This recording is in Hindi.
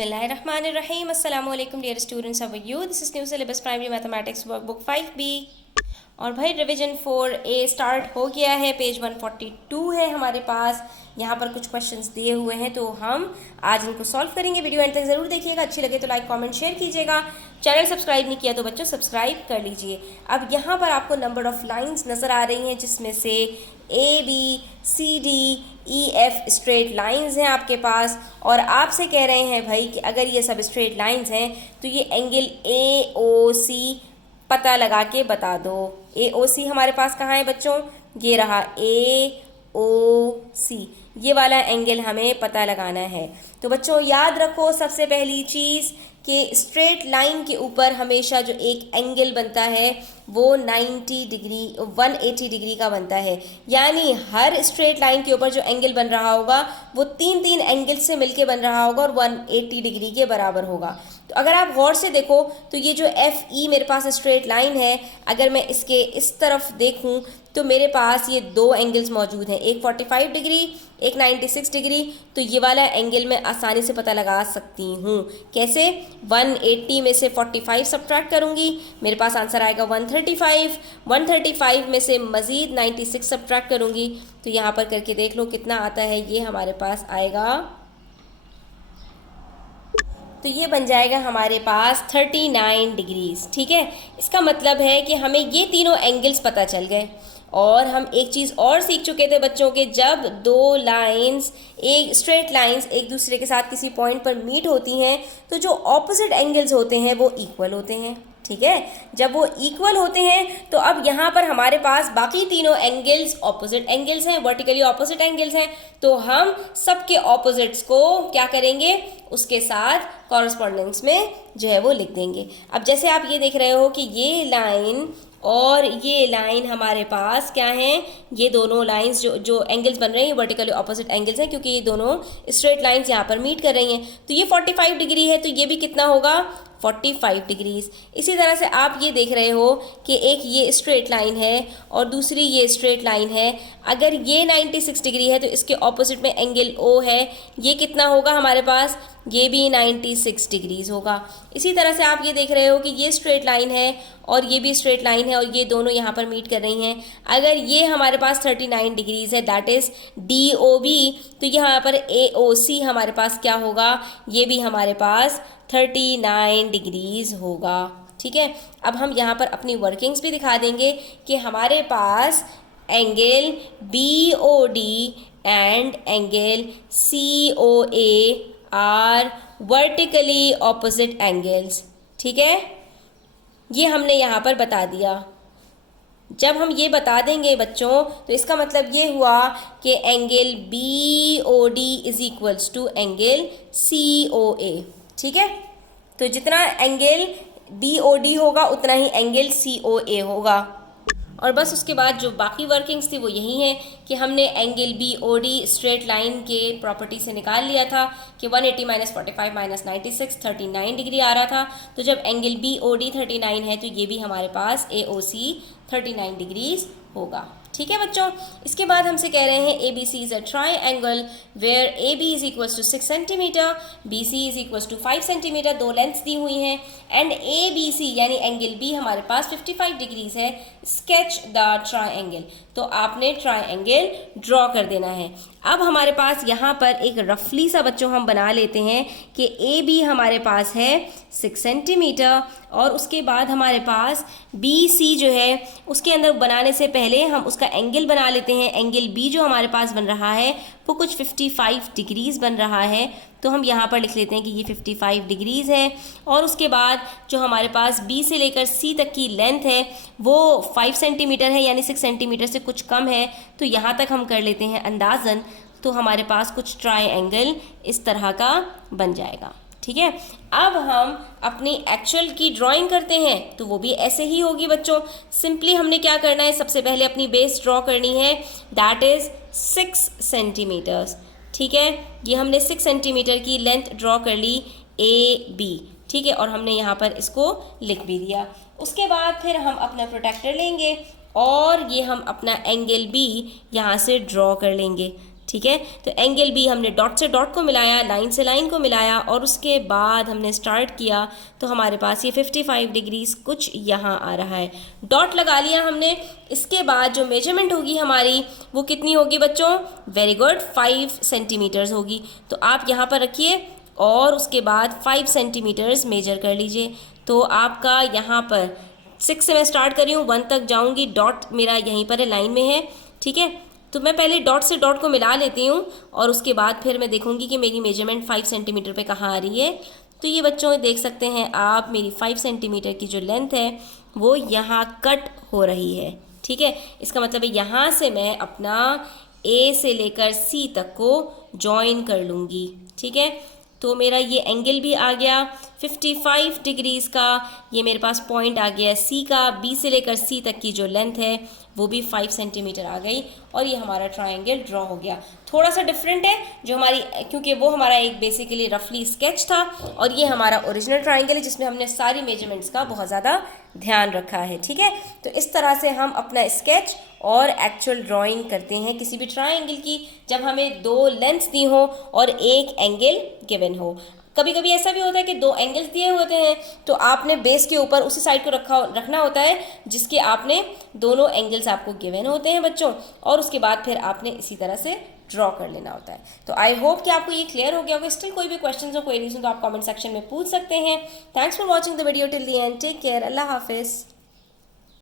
बिस्मिल्लाहिर्रहमानिर्रहीम अस्सलाम वालेकुम dear students, how are you? This is new syllabus primary mathematics workbook 5B। और भाई रिवीजन 4A स्टार्ट हो गया है। पेज 142 है हमारे पास। यहाँ पर कुछ क्वेश्चंस दिए हुए हैं तो हम आज इनको सॉल्व करेंगे। वीडियो एंड तक ज़रूर देखिएगा, अच्छी लगे तो लाइक कमेंट शेयर कीजिएगा। चैनल सब्सक्राइब नहीं किया तो बच्चों सब्सक्राइब कर लीजिए। अब यहाँ पर आपको नंबर ऑफ लाइंस नज़र आ रही हैं जिसमें से ABCDEF स्ट्रेट लाइंस हैं आपके पास, और आपसे कह रहे हैं भाई कि अगर ये सब स्ट्रेट लाइंस हैं तो ये एंगल AOC पता लगा के बता दो। AOC हमारे पास कहाँ है बच्चों? ये रहा AOC, ये वाला एंगल हमें पता लगाना है। तो बच्चों याद रखो सबसे पहली चीज़ कि स्ट्रेट लाइन के ऊपर हमेशा जो एक एंगल बनता है वो 180 डिग्री का बनता है। यानी हर स्ट्रेट लाइन के ऊपर जो एंगल बन रहा होगा वो तीन तीन एंगल से मिलके बन रहा होगा और 180 डिग्री के बराबर होगा। तो अगर आप गौर से देखो तो ये जो FE मेरे पास स्ट्रेट लाइन है, अगर मैं इसके इस तरफ देखूं तो मेरे पास ये दो एंगल्स मौजूद हैं, एक 45 डिग्री एक 96 डिग्री। तो ये वाला एंगल मैं आसानी से पता लगा सकती हूँ। कैसे? 180 में से 45 सब्ट्रैक्ट करूँगी, मेरे पास आंसर आएगा 135। 135 में से मज़ीद 96 सब्ट्रैक्ट करूँगी तो यहाँ पर करके देख लो कितना आता है। ये हमारे पास आएगा, तो ये बन जाएगा हमारे पास 39 डिग्रीज। ठीक है, इसका मतलब है कि हमें ये तीनों एंगल्स पता चल गए। और हम एक चीज़ और सीख चुके थे बच्चों के, जब दो लाइंस एक स्ट्रेट लाइंस एक दूसरे के साथ किसी पॉइंट पर मीट होती हैं तो जो ऑपोजिट एंगल्स होते हैं वो इक्वल होते हैं। ठीक है, जब वो इक्वल होते हैं तो अब यहाँ पर हमारे पास बाकी तीनों एंगल्स ऑपोजिट एंगल्स हैं, वर्टिकली ऑपोजिट एंगल्स हैं। तो हम सबके ऑपोजिट्स को क्या करेंगे, उसके साथ कॉरस्पॉन्डेंस में जो है वो लिख देंगे। अब जैसे आप ये देख रहे हो कि ये लाइन और ये लाइन हमारे पास क्या हैं, ये दोनों लाइंस जो एंगल्स बन रहे हैं वर्टिकली ऑपोजिट एंगल्स हैं, क्योंकि ये दोनों स्ट्रेट लाइंस यहाँ पर मीट कर रही हैं। तो ये 45 डिग्री है तो ये भी कितना होगा, 45 डिग्रीज। इसी तरह से आप ये देख रहे हो कि एक ये स्ट्रेट लाइन है और दूसरी ये स्ट्रेट लाइन है। अगर ये 96 डिग्री है तो इसके ऑपोजिट में एंगल O है, ये कितना होगा हमारे पास, ये भी 96 डिग्रीज होगा। इसी तरह से आप ये देख रहे हो कि ये स्ट्रेट लाइन है और ये भी स्ट्रेट लाइन है और ये दोनों यहाँ पर मीट कर रही हैं। अगर ये हमारे पास 39 डिग्रीज है, दैट इज़ DOB, तो यहाँ पर AOC हमारे पास क्या होगा, ये भी हमारे पास 39 डिग्रीज होगा। ठीक है, अब हम यहाँ पर अपनी वर्किंग्स भी दिखा देंगे कि हमारे पास angle BOD and angle COA are vertically opposite angles. ठीक है, ये हमने यहाँ पर बता दिया। जब हम ये बता देंगे बच्चों तो इसका मतलब ये हुआ कि angle BOD is equals to angle COA। ठीक है, तो जितना एंगल DOD होगा उतना ही एंगल COA होगा। और बस उसके बाद जो बाकी वर्किंग्स थी वो यही है कि हमने एंगल BOD स्ट्रेट लाइन के प्रॉपर्टी से निकाल लिया था कि 180 माइनस 45 माइनस 96 39 डिग्री आ रहा था। तो जब एंगल BOD 39 है तो ये भी हमारे पास AOC 39 डिग्रीज होगा। ठीक है बच्चों, इसके बाद हमसे कह रहे हैं ABC is a triangle where AB is equals to 6 centimetre, BC is equals to 5 centimetre. दो लेंथ्स दी हुई हैं एंड ABC यानी एंगल B हमारे पास 55 डिग्रीज है। स्केच द ट्राइंगल, तो आपने ट्राइंगल ड्रॉ कर देना है। अब हमारे पास यहाँ पर एक रफली सा बच्चों हम बना लेते हैं कि AB हमारे पास है 6 सेंटीमीटर और उसके बाद हमारे पास BC जो है उसके अंदर बनाने से पहले हम उसका एंगल बना लेते हैं। एंगल B जो हमारे पास बन रहा है वो कुछ 55 डिग्रीज बन रहा है, तो हम यहाँ पर लिख लेते हैं कि ये 55 डिग्रीज़ है। और उसके बाद जो हमारे पास B से लेकर C तक की लेंथ है वो 5 सेंटीमीटर है, यानी 6 सेंटीमीटर से कुछ कम है। तो यहाँ तक हम कर लेते हैं अंदाज़न, तो हमारे पास कुछ ट्रायंगल इस तरह का बन जाएगा। ठीक है, अब हम अपनी एक्चुअल की ड्राइंग करते हैं तो वो भी ऐसे ही होगी बच्चों। सिंपली हमने क्या करना है, सबसे पहले अपनी बेस ड्रॉ करनी है, दैट इज़ 6 सेंटीमीटर्स। ठीक है, ये हमने 6 सेंटीमीटर की लेंथ ड्रॉ कर ली AB। ठीक है, और हमने यहाँ पर इसको लिख भी दिया। उसके बाद फिर हम अपना प्रोटेक्टर लेंगे और ये हम अपना एंगल B यहाँ से ड्रॉ कर लेंगे। ठीक है। तो एंगल बी हमने डॉट से डॉट को मिलाया, लाइन से लाइन को मिलाया और उसके बाद हमने स्टार्ट किया तो हमारे पास ये 55 डिग्रीज कुछ यहाँ आ रहा है। डॉट लगा लिया हमने। इसके बाद जो मेजरमेंट होगी हमारी वो कितनी होगी बच्चों? वेरी गुड, 5 सेंटीमीटर्स होगी। तो आप यहाँ पर रखिए और उसके बाद 5 सेंटीमीटर्स मेजर कर लीजिए। तो आपका यहाँ पर 6 से मैं स्टार्ट कर रही हूँ, 1 तक जाऊँगी। डॉट मेरा यहीं पर है, लाइन में है, ठीक है। तो मैं पहले डॉट से डॉट को मिला लेती हूँ और उसके बाद फिर मैं देखूँगी कि मेरी मेजरमेंट 5 सेंटीमीटर पे कहाँ आ रही है। तो ये बच्चों देख सकते हैं आप, मेरी 5 सेंटीमीटर की जो लेंथ है वो यहाँ कट हो रही है, ठीक है। इसका मतलब है यहाँ से मैं अपना ए से लेकर सी तक को जॉइन कर लूँगी, ठीक है। तो मेरा ये एंगल भी आ गया 55 डिग्रीज़ का। ये मेरे पास पॉइंट आ गया सी का। बी से लेकर सी तक की जो लेंथ है वो भी 5 सेंटीमीटर आ गई और ये हमारा ट्रायंगल ड्रॉ हो गया। थोड़ा सा डिफरेंट है जो हमारी, क्योंकि वो हमारा एक बेसिकली रफली स्केच था और ये हमारा ओरिजिनल ट्रायंगल है जिसमें हमने सारी मेजरमेंट्स का बहुत ज़्यादा ध्यान रखा है, ठीक है। तो इस तरह से हम अपना स्केच और एक्चुअल ड्राइंग करते हैं किसी भी ट्रायंगल की, जब हमें 2 लेंथ्स दी हो और एक एंगल गिवन हो। कभी कभी ऐसा भी होता है कि 2 एंगल्स दिए होते हैं तो आपने बेस के ऊपर उसी साइड को रखना होता है जिसके आपने दोनों एंगल्स आपको गिवन होते हैं बच्चों, और उसके बाद फिर आपने इसी तरह से ड्रॉ कर लेना होता है। तो आई होप कि आपको ये क्लियर हो गया होगा। स्टिल कोई भी क्वेश्चंस हो, क्वेरीज हो तो आप कमेंट सेक्शन में पूछ सकते हैं। Thanks for watching the video till the end. Take care. अल्लाह हाफिज़।